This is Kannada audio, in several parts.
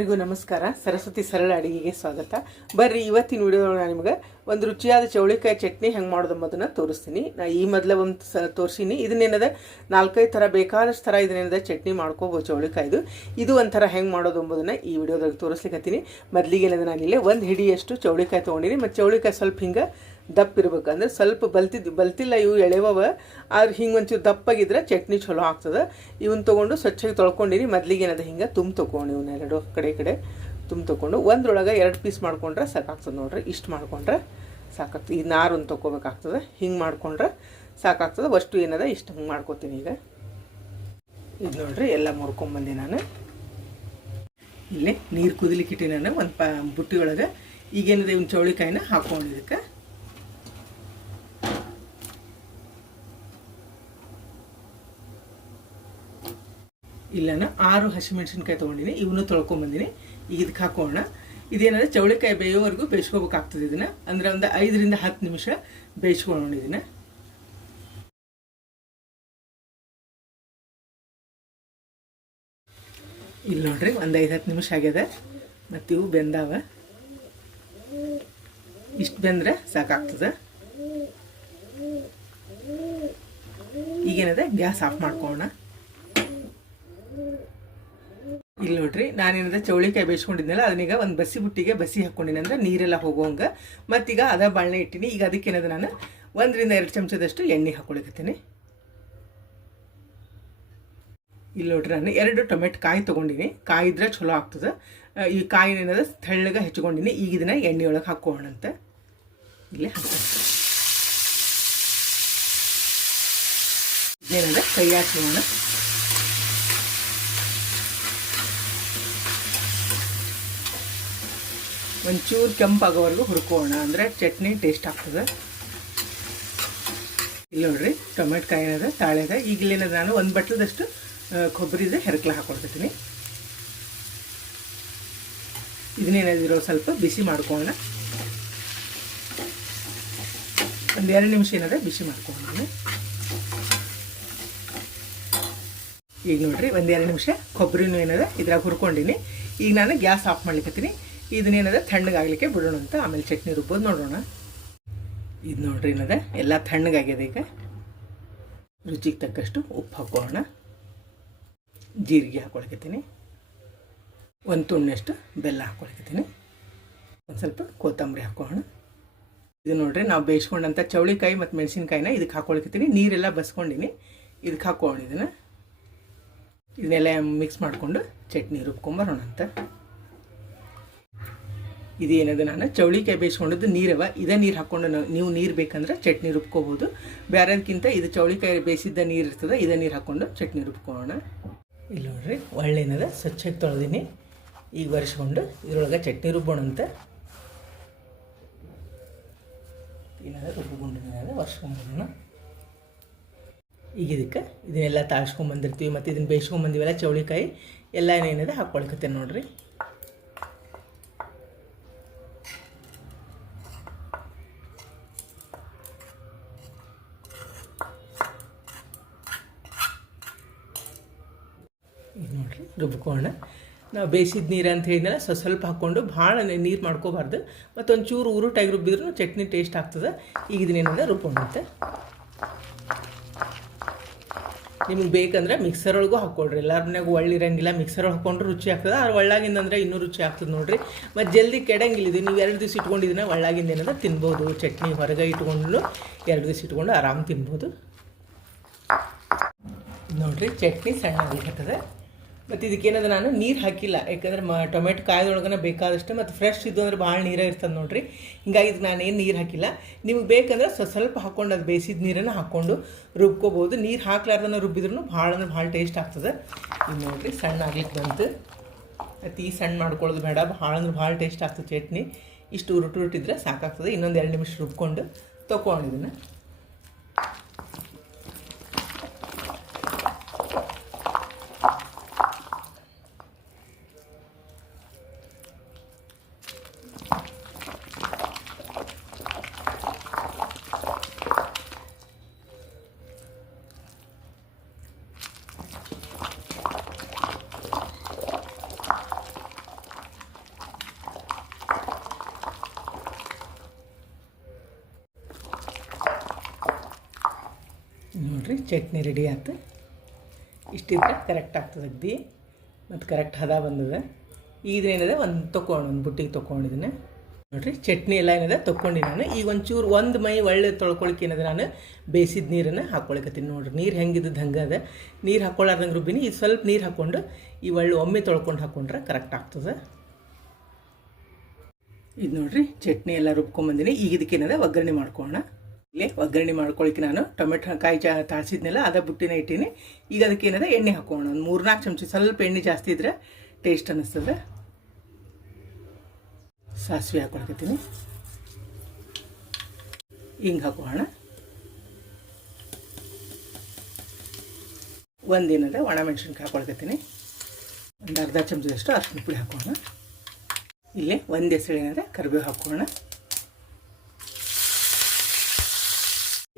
ಎಲ್ಲರಿಗೂ ನಮಸ್ಕಾರ. ಸರಸ್ವತಿ ಸರಳ ಅಡುಗೆಗೆ ಸ್ವಾಗತ. ಬರ್ರಿ, ಇವತ್ತಿನ ವಿಡಿಯೋದೊಳಗೆ ನಾನು ನಿಮಗೆ ಒಂದು ರುಚಿಯಾದ ಚೌಳಿಕಾಯಿ ಚಟ್ನಿ ಹೆಂಗೆ ಮಾಡೋದು ಎಂಬುದನ್ನು ತೋರಿಸ್ತೀನಿ. ನಾನು ಈ ಮೊದಲೇ ಒಂದು ತೋರಿಸೀನಿ. ಇದನ್ನೇನದ 4-5 ಥರ ಬೇಕಾದಷ್ಟು ಥರ ಇದನ್ನೇನದ ಚಟ್ನಿ ಮಾಡ್ಕೋಬೋದು ಚೌಳಿಕಾಯ್ದು. ಇದು ಒಂಥರ ಹೆಂಗೆ ಮಾಡೋದು ಎಂಬುದನ್ನು ಈ ವಿಡಿಯೋದಾಗ ತೋರಿಸ್ಲಿಕ್ಕತ್ತೀನಿ. ಮೊದಲಿಗೆ ಏನದ ನಾನಿಲ್ಲಿ ಒಂದು ಹಿಡಿಯಷ್ಟು ಚೌಳಿಕಾಯಿ ತೊಗೊಂಡಿನಿ. ಮತ್ತು ಚೌಳಿಕಾಯಿ ಸ್ವಲ್ಪ ಹಿಂಗೆ ದಪ್ಪ ಇರ್ಬೇಕು, ಅಂದರೆ ಸ್ವಲ್ಪ ಬಲ್ತಿಲ್ಲ, ಇವು ಎಳೆವವ. ಆದ್ರೆ ಹಿಂಗೆ ಒಂಚೂರು ದಪ್ಪಾಗಿದ್ರೆ ಚಟ್ನಿ ಚಲೋ ಆಗ್ತದೆ. ಇವನ್ನ ತೊಗೊಂಡು ಸ್ವಚ್ಛವಾಗಿ ತೊಳ್ಕೊಂಡಿನಿ. ಮೊದಲಿಗೆ ಏನದ ಹಿಂಗೆ ತೊಗೊಂಡು ಇವನ್ನ ಎರಡು ಕಡೆ ತೊಗೊಂಡು ಒಂದ್ರೊಳಗೆ 2 ಪೀಸ್ ಮಾಡ್ಕೊಂಡ್ರೆ ಸಾಕಾಗ್ತದೆ. ನೋಡ್ರಿ, ಇಷ್ಟು ಮಾಡ್ಕೊಂಡ್ರೆ ಸಾಕಾಗ್ತದೆ. ಈ ನಾರನ್ನು ತೊಗೋಬೇಕಾಗ್ತದೆ. ಹಿಂಗೆ ಮಾಡ್ಕೊಂಡ್ರೆ ಸಾಕಾಗ್ತದೆ. ಅಷ್ಟು ಏನದ ಇಷ್ಟು ಹಂಗೆ ಮಾಡ್ಕೊತೀನಿ. ಈಗ ಇದು ನೋಡ್ರಿ, ಎಲ್ಲ ಮುರ್ಕೊಂಬಂದೆ ನಾನು. ಇಲ್ಲೇ ನೀರು ಕುದಿಲಿಕ್ಕಿಟ್ಟು ನಾನು ಒಂದು ಬುಟ್ಟಿ ಒಳಗೆ ಈಗೇನಿದೆ ಇವ್ನ ಚೌಳಿಕಾಯಿನ ಹಾಕೊಂಡಿದ್ದಕ್ಕೆ ಇಲ್ಲನ 6 ಹಸಿಮೆಣ್ಸಿನ್ಕಾಯಿ ತೊಗೊಂಡಿನಿ. ಇವನು ತೊಳ್ಕೊಂಬಂದಿನಿ. ಈಗ ಇದಕ್ಕೆ ಹಾಕೋಣ. ಇದೇನಂದರೆ ಚೌಳಿಕಾಯಿ ಬೇಯೋವರೆಗೂ ಬೇಯಿಸ್ಕೋಬೇಕಾಗ್ತದೆ. ಇದನ್ನು ಅಂದರೆ ಒಂದು 5ರಿಂದ 10 ನಿಮಿಷ ಬೇಯಿಸ್ಕೊಳ್ಳೋಣ. ಇದನ್ನು ಇಲ್ಲಿ ನೋಡ್ರಿ, ಒಂದು 5-10 ನಿಮಿಷ ಆಗ್ಯದ. ಮತ್ತು ಇವು ಬೆಂದಾವ. ಇಷ್ಟು ಬೆಂದ್ರೆ ಸಾಕಾಗ್ತದೆ. ಈಗೇನದ ಗ್ಯಾಸ್ ಆಫ್ ಮಾಡ್ಕೊಳ್ಳೋಣ. ಇಲ್ಲಿ ನೋಡ್ರಿ, ನಾನೇನದ ಚೌಳಿಕಾಯಿ ಬೇಯಿಸ್ಕೊಂಡಿದ್ನಲ್ಲ, ಅದನ್ನೀಗ ಒಂದು ಬುಟ್ಟಿಗೆ ಬಸಿ ಹಾಕ್ಕೊಂಡಿನಿ, ಅಂದ್ರೆ ನೀರೆಲ್ಲ ಹೋಗೋಂಗೆ. ಮತ್ತೀಗ ಅದ ಬಾಣಲೆ ಇಟ್ಟಿನಿ. ಈಗ ಅದಕ್ಕೇನದ ನಾನು 1ರಿಂದ 2 ಚಮಚದಷ್ಟು ಎಣ್ಣೆ ಹಾಕ್ಕೊಳಿಕತ್ತೀನಿ. ಇಲ್ಲಿ ನೋಡ್ರಿ, ನಾನು 2 ಟೊಮೆಟೊ ಕಾಯಿ ತೊಗೊಂಡಿನಿ. ಕಾಯಿ ಇದ್ರೆ ಚಲೋ ಆಗ್ತದೆ. ಈ ಕಾಯಿನೇನದ ತೆಳ್ಳಗೆ ಹೆಚ್ಕೊಂಡಿನಿ. ಈಗ ಇದನ್ನ ಎಣ್ಣೆಯೊಳಗೆ ಹಾಕೋಣಂತ. ಇಲ್ಲೇ ಹಾಕ್ತೀನಿ. ಏನಂದ್ರೆ ಕೈ ಹಾಕೋಣ. ಒಂಚೂರು ಕೆಂಪಾಗೋವರೆಗೂ ಹುರ್ಕೋಣ, ಅಂದರೆ ಚಟ್ನಿ ಟೇಸ್ಟ್ ಆಗ್ತದೆ. ಇಲ್ಲಿ ನೋಡ್ರಿ, ಟೊಮೆಟೊ ಕಾಯಿ ಏನದ ತಾಳೆದ. ಈಗಲೇನದ ನಾನು 1 ಬಟ್ಲದಷ್ಟು ಕೊಬ್ಬರಿದ ಹೆರಕ್ಲ ಹಾಕೊಳ್ತೀನಿ. ಇದನ್ನೇನದಿರೋ ಸ್ವಲ್ಪ ಬಿಸಿ ಮಾಡ್ಕೋಣ. ಒಂದು 2 ನಿಮಿಷ ಏನದ ಬಿಸಿ ಮಾಡ್ಕೊಂಡು. ಈಗ ನೋಡ್ರಿ, ಒಂದು 2 ನಿಮಿಷ ಕೊಬ್ಬರಿನೂ ಏನದ ಇದ್ರಾಗ ಹುರ್ಕೊಂಡಿನಿ. ಈಗ ನಾನು ಗ್ಯಾಸ್ ಆಫ್ ಮಾಡ್ಲಿಕ್ಕತ್ತೀನಿ. ಇದನ್ನೇನದ ತಣ್ಣಗಾಗಲಿಕ್ಕೆ ಬಿಡೋಣ ಅಂತ. ಆಮೇಲೆ ಚಟ್ನಿ ರುಬ್ಬೋದು ನೋಡೋಣ. ಇದು ನೋಡ್ರಿ, ಏನದ ಎಲ್ಲ ತಣ್ಣಗಾಗ್ಯದ. ಈಗ ರುಚಿಗೆ ತಕ್ಕಷ್ಟು ಉಪ್ಪು ಹಾಕೋಣ. ಜೀರಿಗೆ ಹಾಕೊಳಕತ್ತೀನಿ. 1 ತುಂಡಷ್ಟು ಬೆಲ್ಲ ಹಾಕೊಳಕತ್ತೀನಿ. ಒಂದು ಸ್ವಲ್ಪ ಕೊತ್ತಂಬರಿ ಹಾಕೋಣ. ಇದು ನೋಡ್ರಿ, ನಾವು ಬೇಯಿಸ್ಕೊಂಡಂಥ ಚೌಳಿಕಾಯಿ ಮತ್ತು ಮೆಣಸಿನ್ಕಾಯಿನ ಇದಕ್ಕೆ ಹಾಕೊಳಕತ್ತೀನಿ. ನೀರೆಲ್ಲ ಬಸ್ಕೊಂಡಿನಿ. ಇದಕ್ಕೆ ಹಾಕೋಣ. ಇದನ್ನೆಲ್ಲ ಮಿಕ್ಸ್ ಮಾಡಿಕೊಂಡು ಚಟ್ನಿ ರುಬ್ಕೊಂಬರೋಣ ಅಂತ. ಇದೇನದು ನಾನು ಚೌಳಿಕಾಯಿ ಬೇಯಿಸ್ಕೊಂಡದ್ದು ನೀರವ. ಇದೇ ನೀರು ಹಾಕ್ಕೊಂಡು ನೀವು ನೀರು ಬೇಕಂದ್ರೆ ಚಟ್ನಿ ರುಬ್ಕೋಬೋದು. ಬೇರೆದಕ್ಕಿಂತ ಇದು ಚೌಳಿಕಾಯಿ ಬೇಯಿಸಿದ್ದ ನೀರು ಇರ್ತದೆ. ಇದೇ ನೀರು ಹಾಕ್ಕೊಂಡು ಚಟ್ನಿ ರುಬ್ಕೊಳ್ಳೋಣ. ಇಲ್ಲಿ ನೋಡ್ರಿ, ಒಳ್ಳೆನದ ಸ್ವಚ್ಛಕ್ಕೆ ತೊಳೆದೀನಿ. ಈಗ ಒರೆಸ್ಕೊಂಡು ಇದ್ರೊಳಗೆ ಚಟ್ನಿ ರುಬ್ಬೋಣ ಅಂತ. ಏನದ ರುಬ್ಕೊಂಡು ಒರೆಸ್ಕೊಂಡ್ಬರೋಣ. ಈಗ ಇದಕ್ಕೆ ಇದನ್ನೆಲ್ಲ ತಾಳ್ಸ್ಕೊಂಬಂದಿರ್ತೀವಿ. ಮತ್ತು ಇದನ್ನು ಬೇಯಿಸ್ಕೊಂಬಂದಿವಲ್ಲ ಚೌಳಿಕಾಯಿ ಎಲ್ಲ ಏನೇನದ ಹಾಕ್ಕೊಳ್ಕತ್ತೇನೆ ನೋಡ್ರಿ. ಇದು ನೋಡ್ರಿ, ರುಬ್ಕೋಣ. ನಾವು ಬೇಯಿಸಿದ ನೀರು ಅಂತ ಹೇಳಿದ್ನಲ್ಲ, ಸ್ವಲ್ಪ ಹಾಕ್ಕೊಂಡು ಭಾಳ ನೀರು ಮಾಡ್ಕೋಬಾರ್ದು. ಮತ್ತು ಒಂಚೂರು ಉರುಟಾಗಿ ರುಬ್ಬಿದ್ರೂ ಚಟ್ನಿ ಟೇಸ್ಟ್ ಆಗ್ತದೆ. ಈಗ ಇದನ್ನೇನಂದ್ರೆ ರುಬ್ಕೊಂಡಂತೆ. ನಿಮಗೆ ಬೇಕಂದ್ರೆ ಮಿಕ್ಸರ್ ಒಳಗೂ ಹಾಕ್ಕೊಳ್ರಿ. ಎಲ್ಲರ ಮನೆಯಾಗೂ ಒಳ್ಳಿರಂಗಿಲ್ಲ, ಮಿಕ್ಸರ್ ಹಾಕ್ಕೊಂಡ್ರೆ ರುಚಿ ಆಗ್ತದೆ. ಆದ್ರೆ ಒಳ್ಳಾಗಿಂದಂದ್ರೆ ಇನ್ನೂ ರುಚಿ ಆಗ್ತದೆ ನೋಡ್ರಿ. ಮತ್ತು ಜಲ್ದಿ ಕೆಡಂಗಿಲ್ಲ. ಇದು ನೀವು 2 ದಿವಸ ಇಟ್ಕೊಂಡಿದ್ದನ್ನ ಒಳ್ಳಾಗಿಂದ ಏನಂದ್ರೆ ತಿನ್ಬೋದು. ಚಟ್ನಿ ಹೊರಗೆ ಇಟ್ಕೊಂಡು 2 ದಿವಸ ಇಟ್ಕೊಂಡು ಆರಾಮ್ ತಿನ್ಬೋದು. ನೋಡ್ರಿ, ಚಟ್ನಿ ಸಣ್ಣ ಆಗ್ಲಿಕ್ಕತ್ತದೆ. ಮತ್ತು ಇದಕ್ಕೇನದ ನಾನು ನೀರು ಹಾಕಿಲ್ಲ, ಯಾಕಂದ್ರೆ ಟೊಮೆಟೊ ಕಾಯ್ದೊಳಗನ ಬೇಕಾದಷ್ಟು. ಮತ್ತು ಫ್ರೆಶ್ ಇದ್ದು ಅಂದ್ರೆ ಭಾಳ ನೀರೇ ಇರ್ತದೆ ನೋಡ್ರಿ. ಹಿಂಗಾಗಿ ಇದಕ್ಕೆ ನಾನೇನು ನೀರು ಹಾಕಿಲ್ಲ. ನಿಮಗೆ ಬೇಕಂದ್ರೆ ಸ್ವಲ್ಪ ಹಾಕ್ಕೊಂಡು ಅದು ಬೇಯಿಸಿದ ನೀರನ್ನು ಹಾಕ್ಕೊಂಡು ರುಬ್ಕೋಬೋದು. ನೀರು ಹಾಕ್ಲಾರ್ದನ್ನ ರುಬ್ಬಿದ್ರೂ ಭಾಳ ಟೇಸ್ಟ್ ಆಗ್ತದೆ. ಇದು ನೋಡ್ರಿ, ಸಣ್ಣ ಆಗ್ಲಿಕ್ಕೆ ಬಂತು. ಮತ್ತು ಈ ಸಣ್ಣ ಮಾಡ್ಕೊಳ್ಳೋದು ಬೇಡ, ಭಾಳ ಟೇಸ್ಟ್ ಆಗ್ತದೆ ಚಟ್ನಿ. ಇಷ್ಟು ಉರುಟಿದ್ರೆ ಸಾಕಾಗ್ತದೆ. ಇನ್ನೊಂದು 2 ನಿಮಿಷ ರುಬ್ಕೊಂಡು ತೊಗೊಂಡಿದ್ದನ್ನು. ನೋಡಿರಿ ಚಟ್ನಿ ರೆಡಿ ಆಯ್ತು. ಇಷ್ಟಿದ್ರೆ ಕರೆಕ್ಟ್ ಆಗ್ತದೆ ಅಗ್ದಿ ಮತ್ತು ಕರೆಕ್ಟ್ ಹದ ಬಂದದ. ಇದೇನಿದೆ ಒಂದು ಬುಟ್ಟಿಗೆ ತೊಗೊಂಡಿದ್ದೀನಿ ನೋಡಿರಿ. ಚಟ್ನಿ ಎಲ್ಲ ಏನಿದೆ ತೊಗೊಂಡು ನಾನು ಈಗ ಒಂಚೂರು ಒಂದು ಮೈ ಒಳ್ಳೆ ತೊಳ್ಕೊಳಕ್ಕೆ ಏನಿದೆ ನಾನು ಬೇಯಿಸಿದ ನೀರನ್ನು ಹಾಕ್ಕೊಳಕತ್ತೀನಿ. ನೋಡಿರಿ ನೀರು ಹೆಂಗಿದ್ದು ಹಂಗೆ ಅದ. ನೀರು ಹಾಕ್ಕೊಳ್ಳಾರ್ದಂಗೆ ರುಬ್ಬಿನಿ. ಇದು ಸ್ವಲ್ಪ ನೀರು ಹಾಕ್ಕೊಂಡು ಈ ಒಳ್ಳೆ ಒಮ್ಮೆ ತೊಳ್ಕೊಂಡು ಹಾಕ್ಕೊಂಡ್ರೆ ಕರೆಕ್ಟ್ ಆಗ್ತದೆ. ಇದು ನೋಡಿರಿ ಚಟ್ನಿ ಎಲ್ಲ ರುಬ್ಕೊಂಬಂದಿನಿ. ಈಗ ಇದಕ್ಕೇನದ ಒಗ್ಗರಣೆ ಮಾಡ್ಕೊಳ್ಳೋಣ. ಇಲ್ಲೇ ಒಗ್ಗರಣೆ ಮಾಡ್ಕೊಳಕ್ಕೆ ನಾನು ಟೊಮೆಟೊ ಕಾಯಿ ತಾಳ್ಸಿದ್ನೆಲ್ಲ ಅದ ಬುಟ್ಟಿನ ಇಟ್ಟೀನಿ. ಈಗ ಅದಕ್ಕೇನದ ಎಣ್ಣೆ ಹಾಕೋಣ. ಒಂದು 3-4 ಚಮಚ ಸ್ವಲ್ಪ ಎಣ್ಣೆ ಜಾಸ್ತಿ ಇದ್ರೆ ಟೇಸ್ಟ್ ಅನ್ನಿಸ್ತದೆ. ಸಾಸಿವೆ ಹಾಕೊಳಕತ್ತೀನಿ. ಹಿಂಗೆ ಹಾಕೋಣ. ಒಂದೇನದ ಒಣಮೆಣ್ಸಿನ್ಕಾಯಿ ಹಾಕೊಳಕತ್ತೀನಿ. ಒಂದು ಅರ್ಧ ಚಮಚದಷ್ಟು ಅರಿಶಿನ ಪುಡಿ ಹಾಕೋಣ. ಇಲ್ಲೇ ಒಂದು ಹೆಸರು ಏನದ ಕರಿಬೇವು ಹಾಕೋಣ.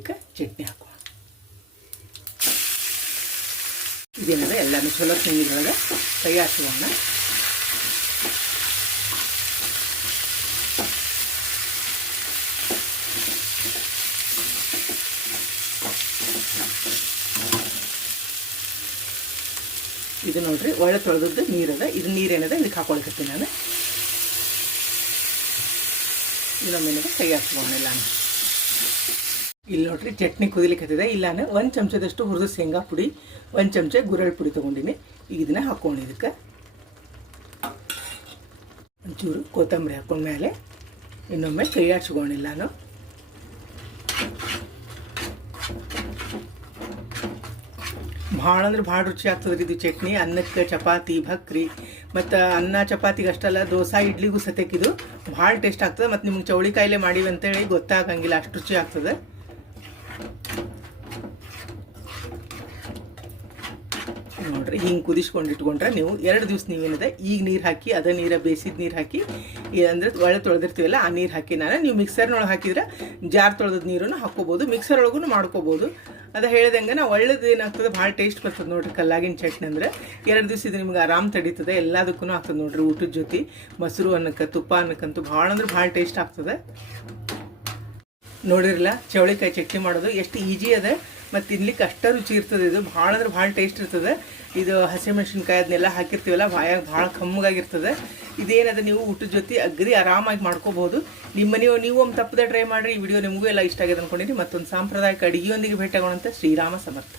ಈಗ ಚಟ್ನಿ ಹಾಕೋಣ. ಇದೇನದ ಎಲ್ಲನೂ ಚಲೋ ತಿಂಡಿಗಳಾಗ ಕೈ ಹಾಕೋಣ. ಇದು ನೋಡ್ರಿ ಒಳ್ಳೆ ತೊಳೆದದ್ದು ನೀರದ. ಇದು ನೀರೇನದ ಇದಕ್ಕೆ ಹಾಕೊಳಕತ್ತೀನಿ ನಾನು. ಇನ್ನೊಮ್ಮೆನದ ಕೈ ಹಾಕ್ಸ್ಕೋಣ ಎಲ್ಲಾನು. ಇಲ್ಲಿ ನೋಡ್ರಿ ಚಟ್ನಿ ಕುದಿಲಿಕ್ಕತ್ತಿದೆ. ಇಲ್ಲಾನು 1 ಚಮಚದಷ್ಟು ಹುರಿದ ಶೇಂಗಾ ಪುಡಿ, 1 ಚಮಚ ಗುರೆಳ್ಳು ಪುಡಿ ತೊಗೊಂಡಿನಿ. ಈಗ ಇದನ್ನ ಹಾಕ್ಕೊಂಡು ಇದಕ್ಕೆ ಒಂಚೂರು ಕೊತ್ತಂಬರಿ ಹಾಕೊಂಡ್ಮೇಲೆ ಇನ್ನೊಮ್ಮೆ ಕೈ ಹಾಕ್ಸ್ಕೊಂಡಿಲ್ಲಾನು. ಭಾಳ ಅಂದ್ರೆ ಭಾಳ ರುಚಿ ಆಗ್ತದೆ ರೀ ಇದು ಚಟ್ನಿ. ಅನ್ನಕ್ಕೆ, ಚಪಾತಿ, ಭಕ್ರಿ ಮತ್ತು ಅನ್ನ ಚಪಾತಿಗೆ ಅಷ್ಟಲ್ಲ, ದೋಸೆ ಇಡ್ಲಿಗೂ ಸತ್ಯಕ್ಕಿದು ಭಾಳ ಟೇಸ್ಟ್ ಆಗ್ತದೆ. ಮತ್ತು ನಿಮ್ಗೆ ಚೌಳಿಕಾಯಿಲೆ ಮಾಡಿವಿ ಅಂತೇಳಿ ಗೊತ್ತಾಗಂಗಿಲ್ಲ, ಅಷ್ಟು ರುಚಿ ಆಗ್ತದೆ. ನೋಡ್ರಿ ಹಿಂಗೆ ಕುದಿಸ್ಕೊಂಡು ಇಟ್ಕೊಂಡ್ರೆ ನೀವು 2 ದಿವಸ ನೀವೇನಿದೆ ಈಗ ನೀರು ಹಾಕಿ ಅದೇ ನೀರು ಬೇಯಿಸಿದ ನೀರು ಹಾಕಿ ಅಂದರೆ ಒಳ್ಳೆ ತೊಳೆದಿರ್ತೀವಲ್ಲ ಆ ನೀರು ಹಾಕಿ ನೀವು ಮಿಕ್ಸರ್ನೊಳಗೆ ಹಾಕಿದ್ರೆ ಜಾರ್ ತೊಳೆದ ನೀರನ್ನು ಹಾಕ್ಕೋಬೋದು. ಮಿಕ್ಸರ್ ಒಳಗೂ ಮಾಡ್ಕೋಬೋದು. ಅದು ಹೇಳ್ದಂಗೆ ನಾವು ಒಳ್ಳೇದು ಏನಾಗ್ತದೆ ಭಾಳ ಟೇಸ್ಟ್ ಬರ್ತದೆ ನೋಡಿರಿ ಕಲ್ಲಾಗಿನ ಚಟ್ನಿ ಅಂದರೆ. 2 ದಿವಸ ಇದು ನಿಮ್ಗೆ ಆರಾಮ್ ತಡೀತದೆ. ಎಲ್ಲದಕ್ಕೂ ಆಗ್ತದೆ ನೋಡಿರಿ. ಊಟದ ಜೊತೆ ಮೊಸರು ಅನ್ನಕ್ಕೆ, ತುಪ್ಪ ಅನ್ನಕ್ಕಂತೂ ಭಾಳ ಅಂದ್ರೆ ಭಾಳ ಟೇಸ್ಟ್ ಆಗ್ತದೆ. ನೋಡಿರಲ್ಲ ಚೌಳಿಕಾಯಿ ಚಟ್ನಿ ಮಾಡೋದು ಎಷ್ಟು ಈಜಿ ಅದ ಮತ್ತು ತಿನ್ಲಿಕ್ಕೆ ಅಷ್ಟ ರುಚಿ ಇರ್ತದೆ. ಇದು ಭಾಳ ಅಂದ್ರೆ ಭಾಳ ಟೇಸ್ಟ್ ಇರ್ತದೆ. ಇದು ಹಸಿಮೆಣ್ಸಿನ್ಕಾಯಿ ಅದನ್ನೆಲ್ಲ ಹಾಕಿರ್ತೀವಲ್ಲ ಬಾಯಾಗ ಭಾಳ ಕಮ್ಮಗಾಗಿರ್ತದೆ. ಇದೇನದ ನೀವು ಊಟದ ಜೊತೆ ಅಗ್ರಿ ಆರಾಮಾಗಿ ಮಾಡ್ಕೋಬಹುದು. ನೀವು ಒಮ್ಮೆ ತಪ್ಪದೆ ಟ್ರೈ ಮಾಡಿರಿ. ಈ ವಿಡಿಯೋ ನಿಮಗೂ ಎಲ್ಲ ಇಷ್ಟ ಆಗಿದೆ ಅಂದ್ಕೊಂಡಿರಿ. ಮತ್ತೊಂದು ಸಾಂಪ್ರದಾಯಿಕ ಅಡುಗೆಯೊಂದಿಗೆ ಭೇಟಿಯಾಗೋಣಂತೆ. ಶ್ರೀರಾಮ ಸಮರ್ಥ.